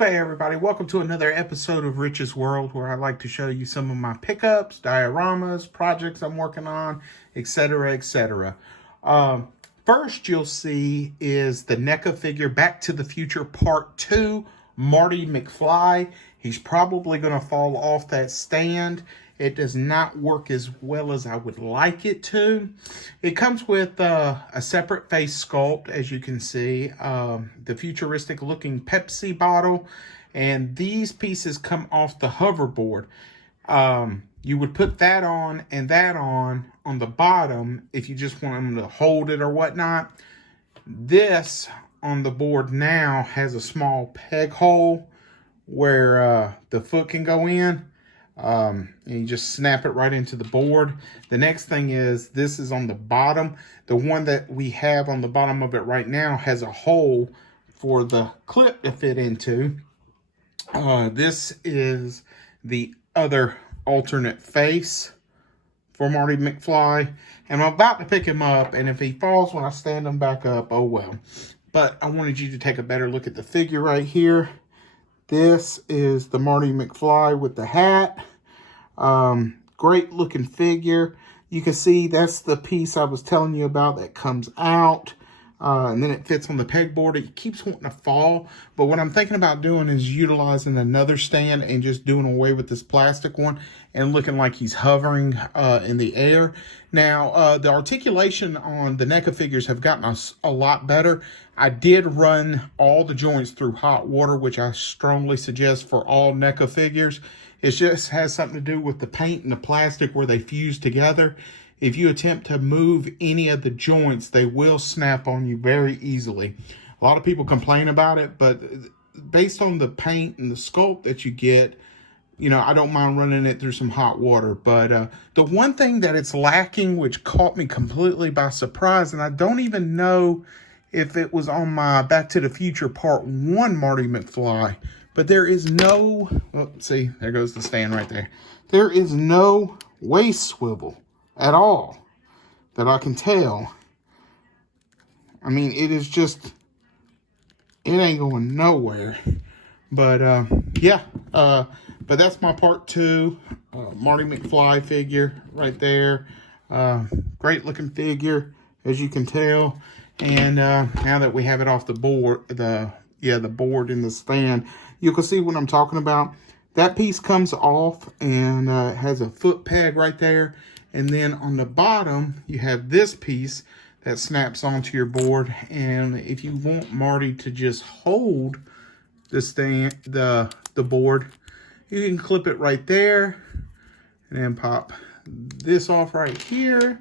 Okay, everybody, welcome to another episode of Rich's World, where I like to show you some of my pickups, dioramas, projects I'm working on, etc., etc. First, you'll see is the NECA figure Back to the Future Part 2, Marty McFly. He's probably going to fall off that stand. It does not work as well as I would like it to. It comes with a separate face sculpt, as you can see, the futuristic looking Pepsi bottle, and these pieces come off the hoverboard. You would put that on and that on the bottom if you just want them to hold it or whatnot. This on the board now has a small peg hole where the foot can go in. And you just snap it right into the board. The next thing is this is on the bottom. The one that we have on the bottom of it right now has a hole for the clip to fit into. This is the other alternate face for Marty McFly. And I'm about to pick him up, and if he falls when I stand him back up, oh well. But I wanted you to take a better look at the figure right here. This is the Marty McFly with the hat. Great looking figure. You can see that's the piece I was telling you about that comes out. And then it fits on the pegboard. It keeps wanting to fall. But what I'm thinking about doing is utilizing another stand and just doing away with this plastic one and looking like he's hovering in the air. Now, the articulation on the NECA figures have gotten us a lot better. I did run all the joints through hot water, which I strongly suggest for all NECA figures. It just has something to do with the paint and the plastic where they fuse together. If you attempt to move any of the joints, they will snap on you very easily. A lot of people complain about it, but based on the paint and the sculpt that you get, you know, I don't mind running it through some hot water. But the one thing that it's lacking, which caught me completely by surprise, and I don't even know if it was on my Back to the Future Part 1 Marty McFly, but there is no, oh, see, there goes the stand right there. There is no waist swivel at all that I can tell. I mean, it is just, it ain't going nowhere. But yeah, but that's my Part 2 Marty McFly figure right there. Great looking figure, as you can tell. And now that we have it off the board, the board in the stand, you can see what I'm talking about. That piece comes off and has a foot peg right there. And then on the bottom, you have this piece that snaps onto your board. And if you want Marty to just hold the stand, the board, you can clip it right there and then pop this off right here.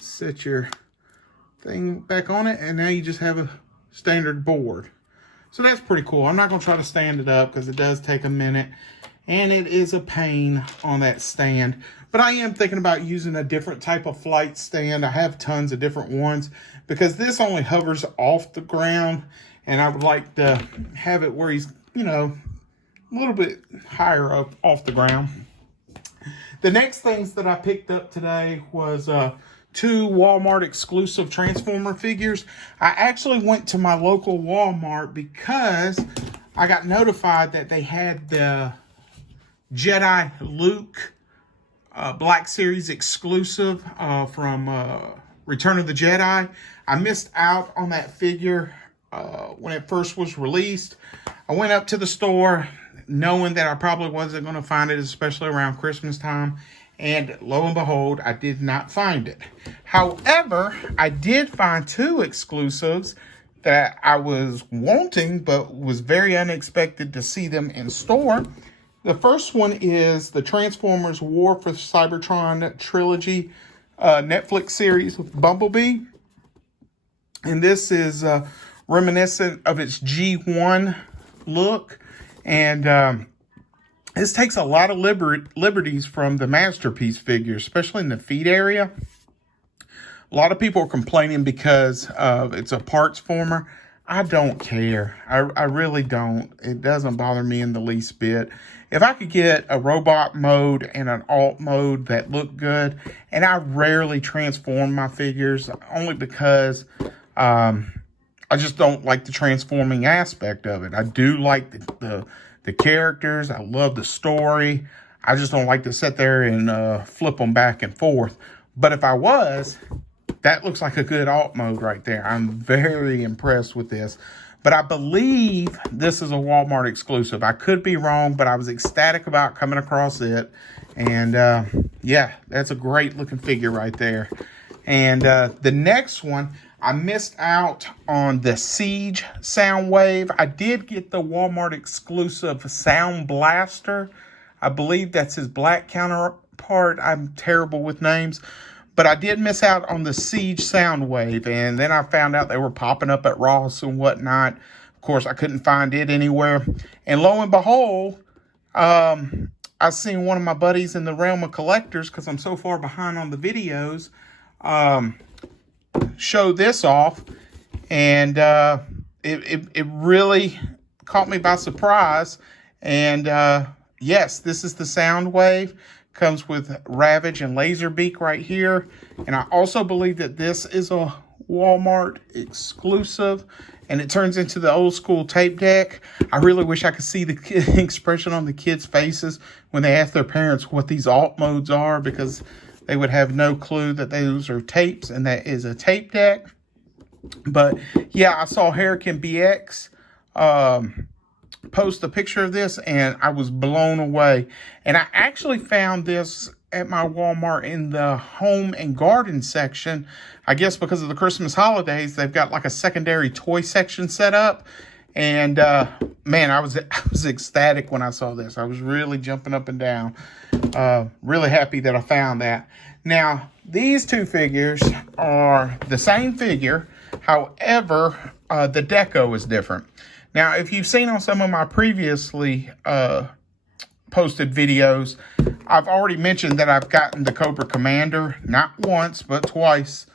Set your thing back on it, and now you just have a standard board. So that's pretty cool. I'm not going to try to stand it up because it does take a minute, and it is a pain on that stand. But I am thinking about using a different type of flight stand. I have tons of different ones because this only hovers off the ground, and I would like to have it where he's, you know, a little bit higher up off the ground. The next things that I picked up today was 2 Walmart exclusive Transformer figures. I actually went to my local Walmart because I got notified that they had the Jedi Luke Black Series exclusive from Return of the Jedi. I missed out on that figure when it first was released. I went up to the store knowing that I probably wasn't going to find it, especially around Christmas time. And lo and behold, I did not find it. However, I did find 2 exclusives that I was wanting, but was very unexpected to see them in store. The first one is the Transformers War for Cybertron trilogy Netflix series with Bumblebee. And this is reminiscent of its G1 look. And this takes a lot of liberties from the Masterpiece figures, especially in the feet area. A lot of people are complaining because it's a parts former. I don't care. I really don't. It doesn't bother me in the least bit. If I could get a robot mode and an alt mode that look good, and I rarely transform my figures only because I just don't like the transforming aspect of it. I do like the characters. I love the story. I just don't like to sit there and flip them back and forth. But if I was, that looks like a good alt mode right there. I'm very impressed with this. But I believe this is a Walmart exclusive. I could be wrong, but I was ecstatic about coming across it. And yeah, that's a great looking figure right there. And the next one, I missed out on the Siege Soundwave. I did get the Walmart exclusive Sound Blaster. I believe that's his black counterpart. I'm terrible with names. But I did miss out on the Siege Soundwave. And then I found out they were popping up at Ross and whatnot. Of course, I couldn't find it anywhere. And lo and behold, I seen one of my buddies in the realm of collectors, because I'm so far behind on the videos, show this off, and it really caught me by surprise. And yes, this is the Soundwave. Comes with Ravage and Laserbeak right here. And I also believe that this is a Walmart exclusive, and it turns into the old school tape deck. I really wish I could see the expression on the kids' faces when they ask their parents what these alt modes are, because they would have no clue that those are tapes and that is a tape deck. But yeah, I saw Hurricane BX post a picture of this, and I was blown away. And I actually found this at my Walmart in the home and garden section. I guess because of the Christmas holidays, they've got like a secondary toy section set up. And man, I was ecstatic when I saw this. I was really jumping up and down. Really happy that I found that. Now, these two figures are the same figure. However, the deco is different. Now, if you've seen on some of my previously posted videos, I've already mentioned that I've gotten the Cobra Commander, not once, but twice.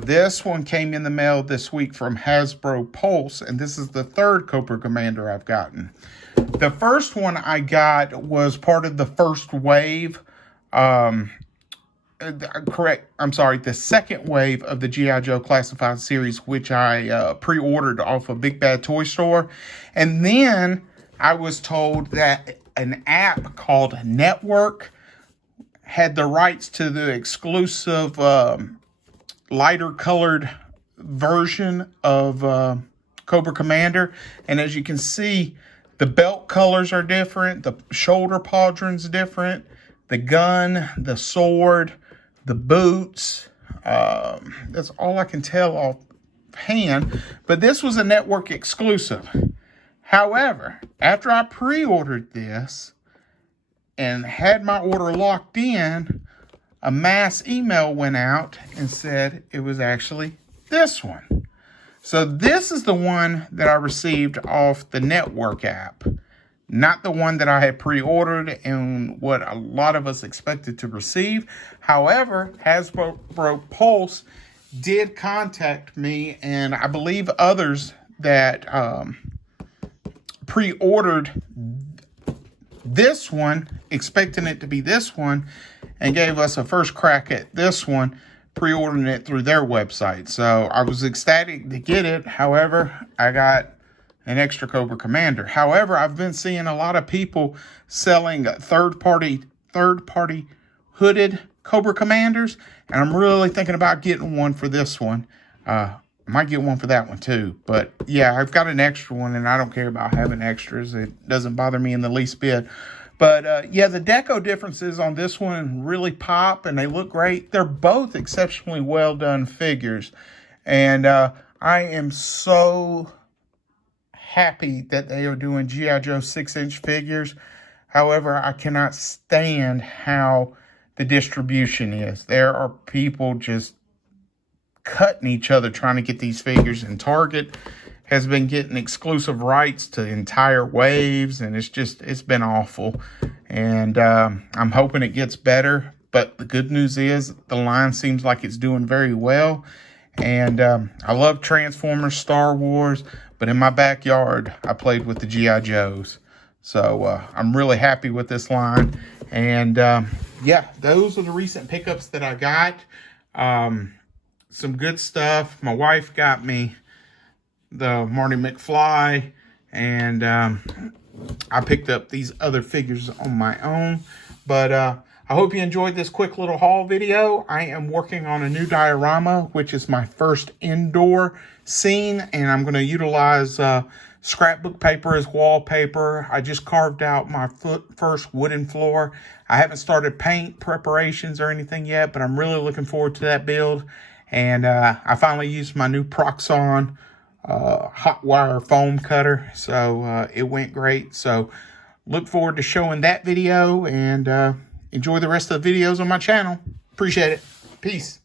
This one came in the mail this week from Hasbro Pulse, and this is the third Cobra Commander I've gotten. The first one I got was part of the first wave, the second wave of the G.I. Joe Classified series, which I pre-ordered off of Big Bad Toy Store. And then I was told that an app called Network had the rights to the exclusive lighter colored version of Cobra Commander. And as you can see, the belt colors are different, the shoulder pauldron's different, the gun, the sword, the boots. That's all I can tell offhand. But this was a network exclusive. However, after I pre-ordered this and had my order locked in, a mass email went out and said it was actually this one. So this is the one that I received off the Network app, not the one that I had pre-ordered and what a lot of us expected to receive. However, Hasbro Pulse did contact me, and I believe others that pre-ordered this one, expecting it to be this one, and gave us a first crack at this one, pre-ordering it through their website. So I was ecstatic to get it. However, I got an extra Cobra Commander. However, I've been seeing a lot of people selling third-party hooded Cobra Commanders, and I'm really thinking about getting one for this one. I might get one for that one too. But yeah, I've got an extra one, and I don't care about having extras. It doesn't bother me in the least bit. But yeah, the deco differences on this one really pop, and they look great. They're both exceptionally well done figures. And I am so happy that they are doing G.I. Joe 6-inch figures. However, I cannot stand how the distribution is. There are people just cutting each other trying to get these figures, and Target has been getting exclusive rights to entire waves, and it's been awful. And I'm hoping it gets better, but the good news is the line seems like it's doing very well. And I love Transformers, Star Wars, but in my backyard, I played with the G.I. Joes. So I'm really happy with this line. And yeah, those are the recent pickups that I got. Some good stuff. My wife got me the Marty McFly, and I picked up these other figures on my own. But I hope you enjoyed this quick little haul video. I am working on a new diorama, which is my first indoor scene, and I'm going to utilize scrapbook paper as wallpaper. I just carved out my first wooden floor. I haven't started paint preparations or anything yet, but I'm really looking forward to that build. And I finally used my new Proxxon hot wire foam cutter, so it went great. So look forward to showing that video, and enjoy the rest of the videos on my channel. Appreciate it. Peace.